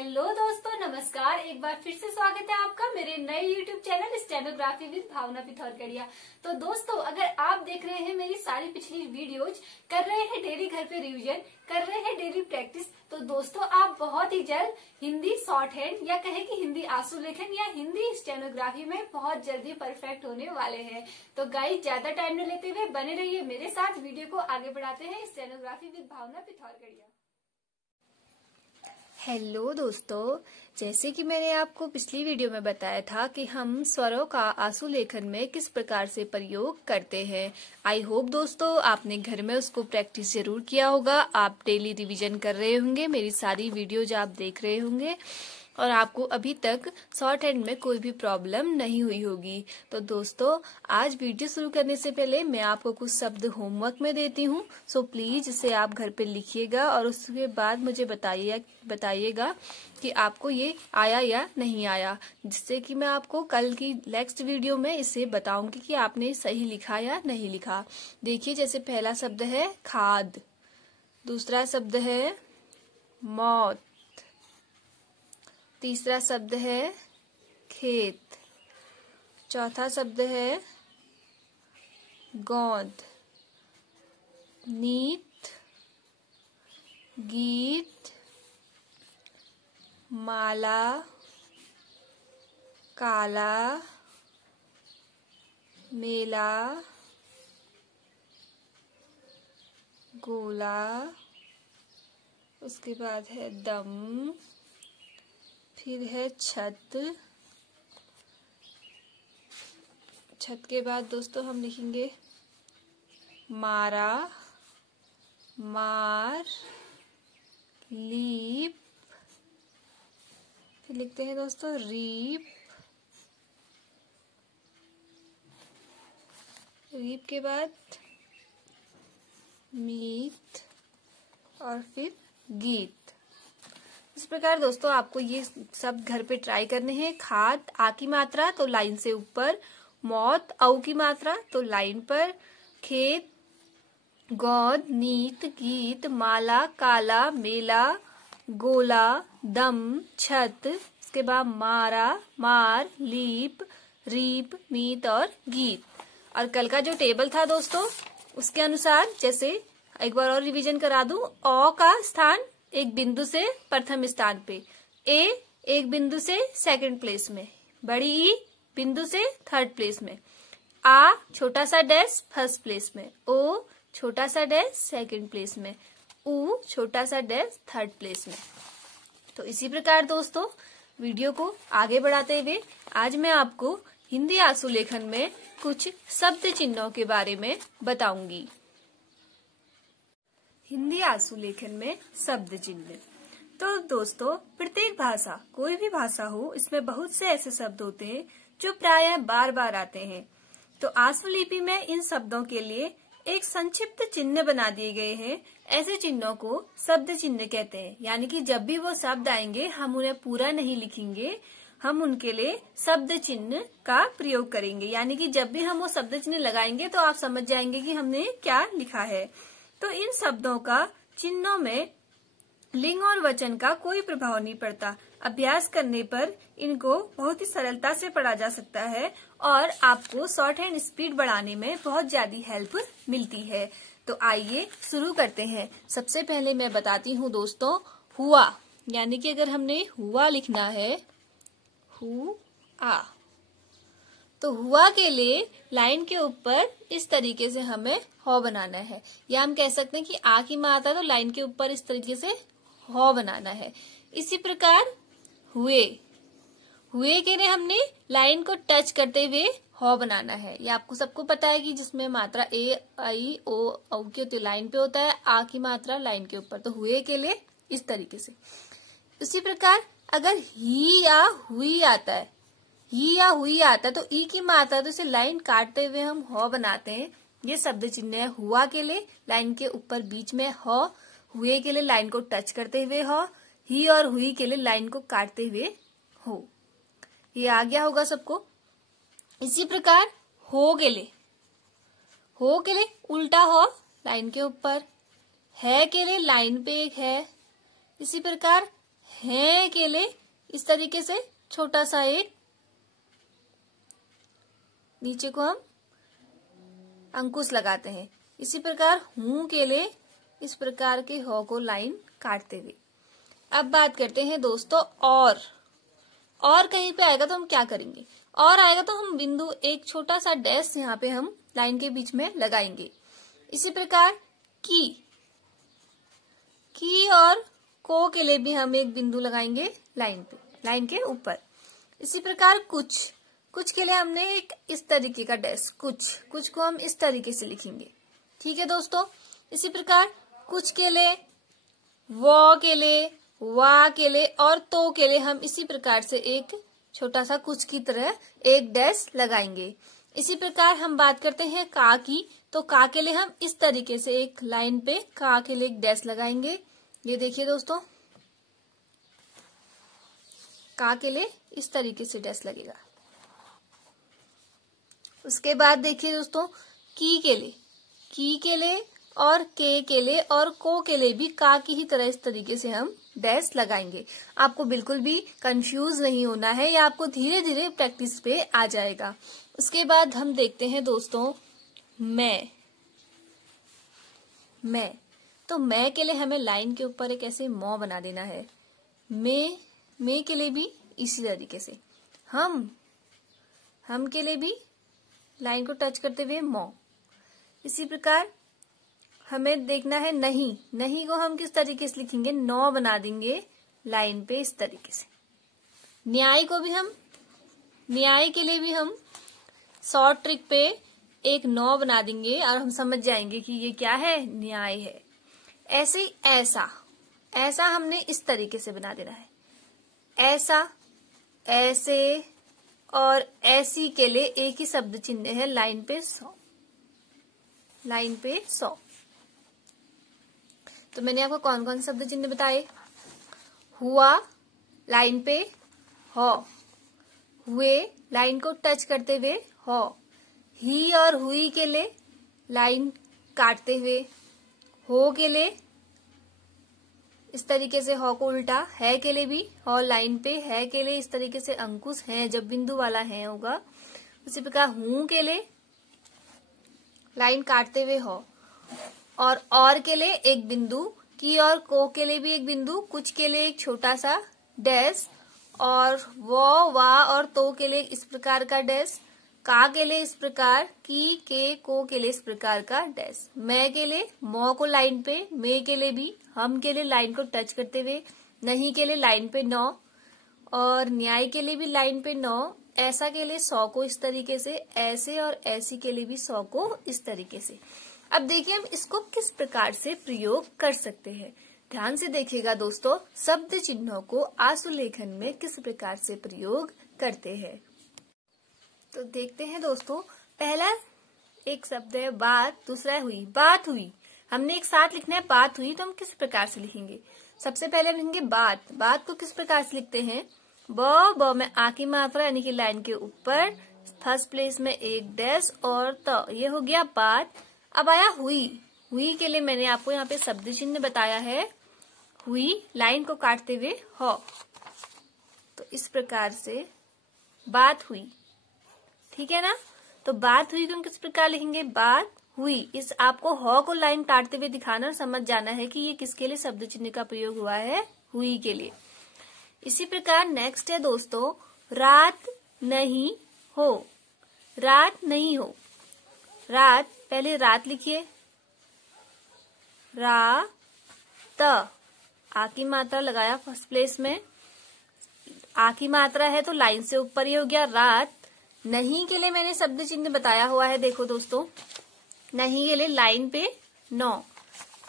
Hello दोस्तों, नमस्कार। एक बार फिर से स्वागत है आपका मेरे नए YouTube channel stenography with Bhavna पिथौरगढ़िया। तो दोस्तों, अगर आप देख रहे हैं मेरी सारी पिछली वीडियोज, कर रहे हैं डेली घर पे रिवीजन, कर रहे हैं डेली प्रैक्टिस, तो दोस्तों आप बहुत ही जल्द हिंदी शॉर्ट हैंड या कहे कि हिंदी आंसुलेखन या हिंदी स्टेनोग्राफी में बहुत जल्दी परफेक्ट होने वाले हैं। तो गाइस, ज्यादा टाइम न लेते हुए बने रहिए मेरे साथ। वीडियो को आगे बढ़ाते हैं। Stenography with Bhavna Pithoragarhiya. Hello दोस्तों, जैसे कि मैंने आपको पिछली वीडियो में बताया था कि हम स्वरों का आंसुलेखन में किस प्रकार से प्रयोग करते हैं। आई होप दोस्तों आपने घर में उसको प्रैक्टिस जरूर किया होगा। आप डेली रिवीजन कर रहे होंगे, मेरी सारी वीडियोज आप देख रहे होंगे और आपको अभी तक शॉर्ट हैंड में कोई भी प्रॉब्लम नहीं हुई होगी। तो दोस्तों, आज वीडियो शुरू करने से पहले मैं आपको कुछ शब्द होमवर्क में देती हूँ। सो प्लीज इसे आप घर पे लिखिएगा और उसके बाद मुझे बताइएगा कि आपको ये आया या नहीं आया, जिससे कि मैं आपको कल की नेक्स्ट वीडियो में इसे बताऊंगी कि आपने सही लिखा या नहीं लिखा। देखिए, जैसे पहला शब्द है खाद, दूसरा शब्द है मौत, तीसरा शब्द है खेत, चौथा शब्द है गोंद, नीत, गीत, माला, काला, मेला, गोला, उसके बाद है दम, फिर है छत। छत के बाद दोस्तों हम लिखेंगे मारा, मार, लीप, फिर लिखते हैं दोस्तों रीप, रीप के बाद मीत और फिर गीत। इस प्रकार दोस्तों आपको ये सब घर पे ट्राई करने हैं। खाद आ की मात्रा तो लाइन से ऊपर, मौत औ की मात्रा तो लाइन पर, खेत, गोद, नीत, गीत, माला, काला, मेला, गोला, दम, छत, इसके बाद मारा, मार, लीप, रीप, मीत और गीत। और कल का जो टेबल था दोस्तों, उसके अनुसार जैसे एक बार और रिवीजन करा दूं। औ का स्थान एक बिंदु से प्रथम स्थान पे, ए एक बिंदु से सेकंड प्लेस में, बड़ी ई बिंदु से थर्ड प्लेस में, आ छोटा सा डैश फर्स्ट प्लेस में, ओ छोटा सा डैश सेकंड प्लेस में, ऊ छोटा सा डैश थर्ड प्लेस में। तो इसी प्रकार दोस्तों वीडियो को आगे बढ़ाते हुए आज मैं आपको हिंदी आंसुलेखन में कुछ शब्द चिन्हों के बारे में बताऊंगी। हिंदी आंसुलेखन में शब्द चिन्ह। तो दोस्तों, प्रत्येक भाषा, कोई भी भाषा हो, इसमें बहुत से ऐसे शब्द होते हैं जो प्रायः बार बार आते हैं। तो आंसुलिपि में इन शब्दों के लिए एक संक्षिप्त चिन्ह बना दिए गए हैं। ऐसे चिन्हों को शब्द चिन्ह कहते हैं। यानी कि जब भी वो शब्द आएंगे हम उन्हें पूरा नहीं लिखेंगे, हम उनके लिए शब्द चिन्ह का प्रयोग करेंगे। यानी कि जब भी हम वो शब्द चिन्ह लगाएंगे तो आप समझ जाएंगे कि हमने क्या लिखा है। तो इन शब्दों का चिन्हों में लिंग और वचन का कोई प्रभाव नहीं पड़ता। अभ्यास करने पर इनको बहुत ही सरलता से पढ़ा जा सकता है और आपको शॉर्ट हैंड स्पीड बढ़ाने में बहुत ज्यादा हेल्प मिलती है। तो आइए शुरू करते हैं। सबसे पहले मैं बताती हूँ दोस्तों हुआ, यानी कि अगर हमने हुआ लिखना है, हुआ, तो हुआ के लिए लाइन के ऊपर इस तरीके से हमें हौ बनाना है, या हम कह सकते हैं कि आ की मात्रा तो लाइन के ऊपर इस तरीके से हौ बनाना है। इसी प्रकार हुए, हुए के लिए हमने लाइन को टच करते हुए हौ बनाना है। ये आपको सबको पता है कि जिसमें मात्रा ए, आई, ओ, औ की होती है लाइन पे होता है, आ की मात्रा लाइन के ऊपर। तो हुए के लिए इस तरीके से। इसी प्रकार अगर ही या हुई आता है, ही या हुई आता है, तो ई की मात्रा तो इसे लाइन काटते हुए हम हौ बनाते हैं। ये शब्द चिन्ह है। हुआ के लिए लाइन के ऊपर बीच में हौ, हुए के लिए लाइन को टच करते हुए हौ, ही और हुई के लिए लाइन को काटते हुए हो। ये आ गया होगा सबको। इसी प्रकार हो के लिए, हो के लिए उल्टा हो लाइन के ऊपर, है के लिए लाइन पे एक है। इसी प्रकार है के लिए इस तरीके से छोटा सा एक नीचे को हम अंकुश लगाते हैं। इसी प्रकार हूं के लिए इस प्रकार के ह को लाइन काटते हुए। अब बात करते हैं दोस्तों और कहीं पे आएगा तो हम क्या करेंगे, और आएगा तो हम बिंदु एक छोटा सा डैश यहाँ पे हम लाइन के बीच में लगाएंगे। इसी प्रकार की और को के लिए भी हम एक बिंदु लगाएंगे लाइन पे, लाइन के ऊपर। इसी प्रकार कुछ के लिए हमने एक इस तरीके का डैश, कुछ को हम इस तरीके से लिखेंगे। ठीक है दोस्तों। इसी प्रकार कुछ के लिए, वो के लिए, वा के लिए और तो के लिए हम इसी प्रकार से एक छोटा सा कुछ की तरह एक डैश लगाएंगे। इसी प्रकार हम बात करते हैं का की, तो का के लिए हम इस तरीके से एक लाइन पे का के लिए एक डैश लगाएंगे। ये देखिए दोस्तों, का के लिए इस तरीके से डैश लगेगा। उसके बाद देखिए दोस्तों की के लिए और के लिए और को के लिए भी का की ही तरह इस तरीके से हम डैश लगाएंगे। आपको बिल्कुल भी कंफ्यूज नहीं होना है, या आपको धीरे धीरे प्रैक्टिस पे आ जाएगा। उसके बाद हम देखते हैं दोस्तों मैं। तो मैं के लिए हमें लाइन के ऊपर एक ऐसे मौ बना देना है। मैं के लिए भी इसी तरीके से हम के लिए भी लाइन को टच करते हुए मौ। इसी प्रकार हमें देखना है नहीं को हम किस तरीके से लिखेंगे, नौ बना देंगे लाइन पे इस तरीके से। न्याय के लिए भी हम शॉर्ट ट्रिक पे एक नौ बना देंगे और हम समझ जाएंगे कि ये क्या है, न्याय है। ऐसे ही ऐसा हमने इस तरीके से बना देना है। ऐसा, ऐसे और ऐसी के लिए एक ही शब्द चिन्ह है लाइन पे 100। तो मैंने आपको कौन कौन शब्द चिन्ह बताए। हुआ लाइन पे हो, हुए लाइन को टच करते हुए हो, ही और हुई के लिए लाइन काटते हुए, हो के लिए इस तरीके से हो को उल्टा, है के लिए भी हो लाइन पे, है के लिए इस तरीके से अंकुश है जब बिंदु वाला है होगा। उसी प्रकार हूं के लिए लाइन काटते हुए हो, और के लिए एक बिंदु, की और को के लिए भी एक बिंदु, कुछ के लिए एक छोटा सा डैश, और वो, वा और तो के लिए इस प्रकार का डैश, का के लिए इस प्रकार, की, के, को के लिए इस प्रकार का डैश, मैं के लिए मौ को लाइन पे, मे के लिए भी, हम के लिए लाइन को टच करते हुए, नहीं के लिए लाइन पे 9, और न्याय के लिए भी लाइन पे 9, ऐसा के लिए 100 को इस तरीके से, ऐसे और ऐसी के लिए भी 100 को इस तरीके से। अब देखिए हम इसको किस प्रकार से प्रयोग कर सकते हैं। ध्यान से देखिएगा दोस्तों, शब्द चिन्हों को आशुलेखन में किस प्रकार से प्रयोग करते हैं। तो देखते हैं दोस्तों, पहला एक शब्द है बात, दूसरा है हुई। बात हुई हमने एक साथ लिखना है, बात हुई तो हम किस प्रकार से लिखेंगे। सबसे पहले हम लिखेंगे बात को किस प्रकार से लिखते हैं, ब में आ की मात्रा यानी कि लाइन के ऊपर फर्स्ट प्लेस में एक डैश और त, ये हो गया बात। अब आया हुई के लिए मैंने आपको यहाँ पे शब्द चिन्ह बताया है, हुई लाइन को काटते हुए हो। तो इस प्रकार से बात हुई, ठीक है ना। तो बात हुई को हम किस प्रकार लिखेंगे, बात हुई। इस आपको हो को लाइन काटते हुए दिखाना और समझ जाना है कि ये किसके लिए शब्द चिन्ह का प्रयोग हुआ है, हुई के लिए। इसी प्रकार नेक्स्ट है दोस्तों रात नहीं हो। रात नहीं हो, रात पहले रात लिखिए, रा त, आ की मात्रा लगाया फर्स्ट प्लेस में, आ की मात्रा है तो लाइन से ऊपर ही हो गया रात। नहीं के लिए मैंने शब्द चिन्ह बताया हुआ है, देखो दोस्तों, नहीं के लिए लाइन पे 9,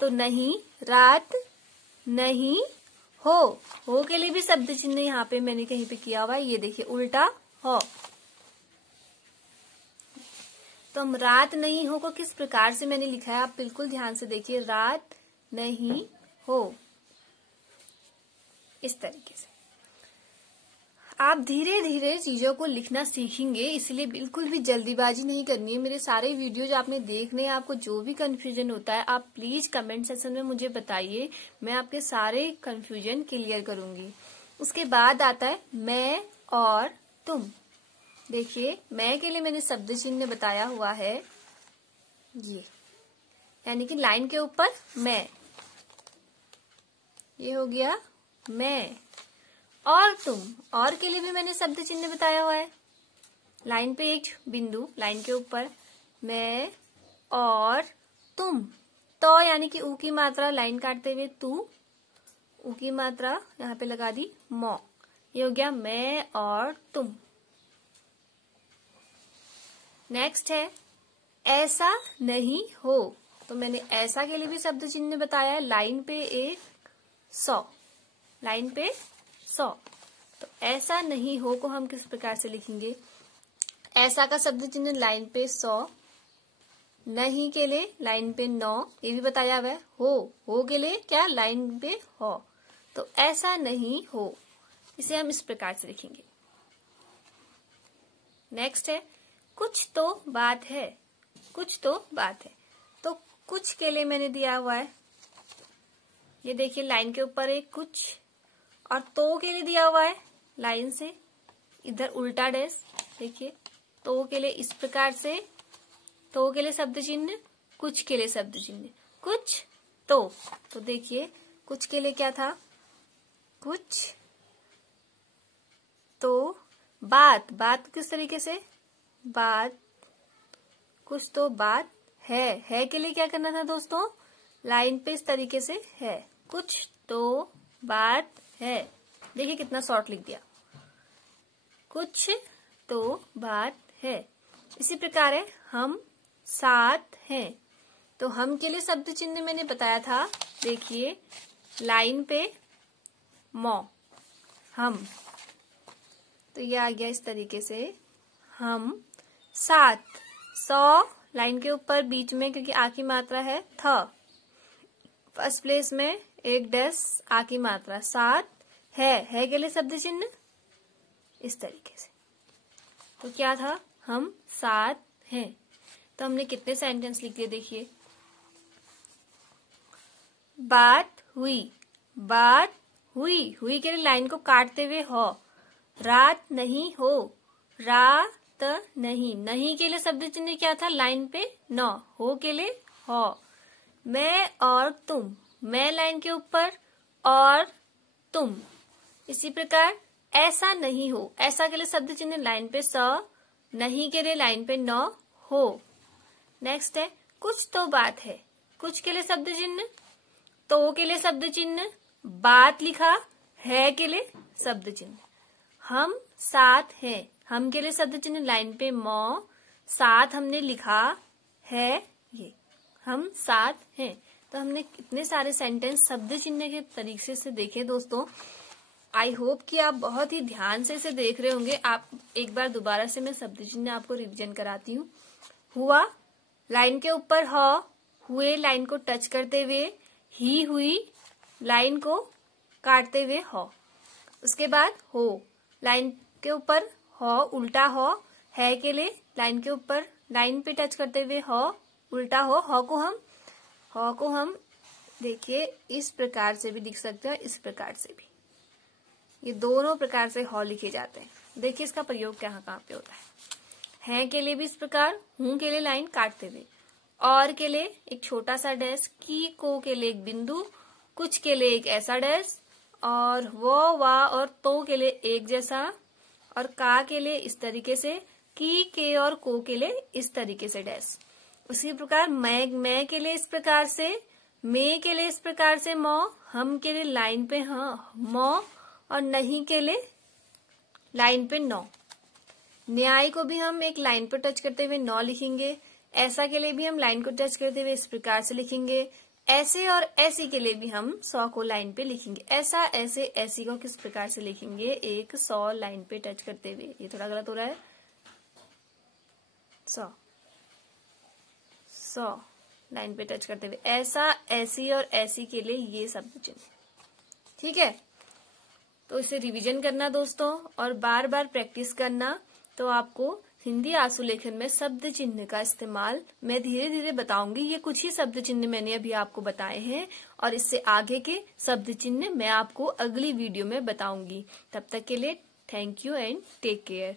तो नहीं रात नहीं हो के लिए भी शब्द चिन्ह यहाँ पे मैंने कहीं पे किया हुआ है, ये देखिए उल्टा हो। तो हम रात नहीं हो को किस प्रकार से मैंने लिखा है, आप बिल्कुल ध्यान से देखिए, रात नहीं हो इस तरीके से। आप धीरे धीरे चीजों को लिखना सीखेंगे, इसलिए बिल्कुल भी जल्दीबाजी नहीं करनी है। मेरे सारे वीडियोज आपने देखने हैं, आपको जो भी कंफ्यूजन होता है आप प्लीज कमेंट सेक्शन में मुझे बताइए, मैं आपके सारे कंफ्यूजन क्लियर करूंगी। उसके बाद आता है मैं और तुम। देखिए मैं के लिए मैंने शब्द चिन्ह बताया हुआ है ये, यानी कि लाइन के ऊपर मैं, ये हो गया मैं। और तुम, और के लिए भी मैंने शब्द चिन्ह बताया हुआ है, लाइन पे एक बिंदु, लाइन के ऊपर मैं और तुम। तो यानी कि ऊ की मात्रा लाइन काटते हुए तू, ऊ की मात्रा यहाँ पे लगा दी मौ, ये हो गया मैं और तुम। नेक्स्ट है ऐसा नहीं हो, तो मैंने ऐसा के लिए भी शब्द चिन्ह बताया है, लाइन पे एक 100, लाइन पे 100। तो ऐसा नहीं हो को हम किस प्रकार से लिखेंगे, ऐसा का शब्द चिन्ह लाइन पे 100, नहीं के लिए लाइन पे 9, ये भी बताया हुआ है। हो के लिए क्या, लाइन पे हो। तो ऐसा नहीं हो, इसे हम इस प्रकार से लिखेंगे। नेक्स्ट है कुछ तो बात है, कुछ तो बात है। तो कुछ के लिए मैंने दिया हुआ है, ये देखिए लाइन के ऊपर एक कुछ, और तो के लिए दिया हुआ है लाइन से इधर उल्टा डैश। देखिए तो के लिए इस प्रकार से, तो के लिए शब्द चिन्ह, कुछ के लिए शब्द चिन्ह, कुछ तो देखिए कुछ के लिए क्या था, कुछ तो बात किस तरीके से, बात, कुछ तो बात है के लिए क्या करना था दोस्तों, लाइन पे इस तरीके से है, कुछ तो बात है। देखिए कितना शॉर्ट लिख दिया, कुछ तो बात है। इसी प्रकार है हम साथ हैं, तो हम के लिए शब्द चिन्ह मैंने बताया था, देखिए लाइन पे मौ, हम, तो ये आ गया इस तरीके से हम साथ। 100 लाइन के ऊपर बीच में, क्योंकि आ की मात्रा है थ, फर्स्ट प्लेस में एक डैश आ की मात्रा, साथ है के लिए शब्द चिन्ह इस तरीके से। तो क्या था, हम साथ हैं। तो हमने कितने सेंटेंस लिख दिए, देखिए बात हुई के लिए लाइन को काटते हुए हो, रात नहीं हो, रात नहीं के लिए शब्द चिन्ह क्या था, लाइन पे 9, हो के लिए हो। मैं और तुम, मैं लाइन के ऊपर और तुम। इसी प्रकार ऐसा नहीं हो, ऐसा के लिए शब्द चिन्ह लाइन पे 100, नहीं के लिए लाइन पे 9, हो। नेक्स्ट है कुछ तो बात है, कुछ के लिए शब्द चिन्ह, तो के लिए शब्द चिन्ह, बात लिखा, है के लिए शब्द चिन्ह। हम साथ हैं, हम के लिए शब्द चिन्ह लाइन पे मौ, साथ हमने लिखा है, ये हम साथ हैं। तो हमने कितने सारे सेंटेंस शब्द चिन्ह के तरीके से देखे दोस्तों। आई होप कि आप बहुत ही ध्यान से इसे देख रहे होंगे। आप एक बार दोबारा से मैं शब्द चिन्ह आपको रिवीजन कराती हूँ। हुआ लाइन के ऊपर ह, हुए लाइन को टच करते हुए, ही हुई लाइन को काटते हुए हो। उसके बाद हो लाइन के ऊपर हो, उल्टा हो, है के लिए लाइन के ऊपर लाइन पे टच करते हुए हो, उल्टा हो को हम देखिए इस प्रकार से भी लिख सकते हैं, इस प्रकार से भी, ये दोनों प्रकार से हो लिखे जाते हैं। देखिए इसका प्रयोग कहाँ पे होता है के लिए भी इस प्रकार, हूं के लिए लाइन काटते हुए, और के लिए एक छोटा सा डैश, की को के लिए एक बिंदु, कुछ के लिए एक ऐसा डैश, और वो वा और तो के लिए एक जैसा, और का के लिए इस तरीके से, की के और को के लिए इस तरीके से डैश। उसी प्रकार मैं के लिए इस प्रकार से, मे के लिए इस प्रकार से मौ, हम के लिए लाइन पे मौ, और नहीं के लिए लाइन पे 9। न्याय को भी हम एक लाइन पर टच करते हुए 9 लिखेंगे। ऐसा के लिए भी हम लाइन को टच करते हुए इस प्रकार से लिखेंगे। ऐसे और ऐसी के लिए भी हम 100 को लाइन पे लिखेंगे। ऐसा, ऐसे, ऐसी को किस प्रकार से लिखेंगे, एक 100 लाइन पे टच करते हुए, ये थोड़ा गलत हो रहा है, 100 लाइन पे टच करते हुए, ऐसा, ऐसी और ऐसी के लिए ये शब्द चिन्ह, ठीक है। तो इसे रिवीजन करना दोस्तों और बार बार प्रैक्टिस करना। तो आपको हिंदी आशुलेखन में शब्द चिन्ह का इस्तेमाल मैं धीरे धीरे बताऊंगी। ये कुछ ही शब्द चिन्ह मैंने अभी आपको बताए हैं और इससे आगे के शब्द चिन्ह मैं आपको अगली वीडियो में बताऊंगी। तब तक के लिए thank you and take care.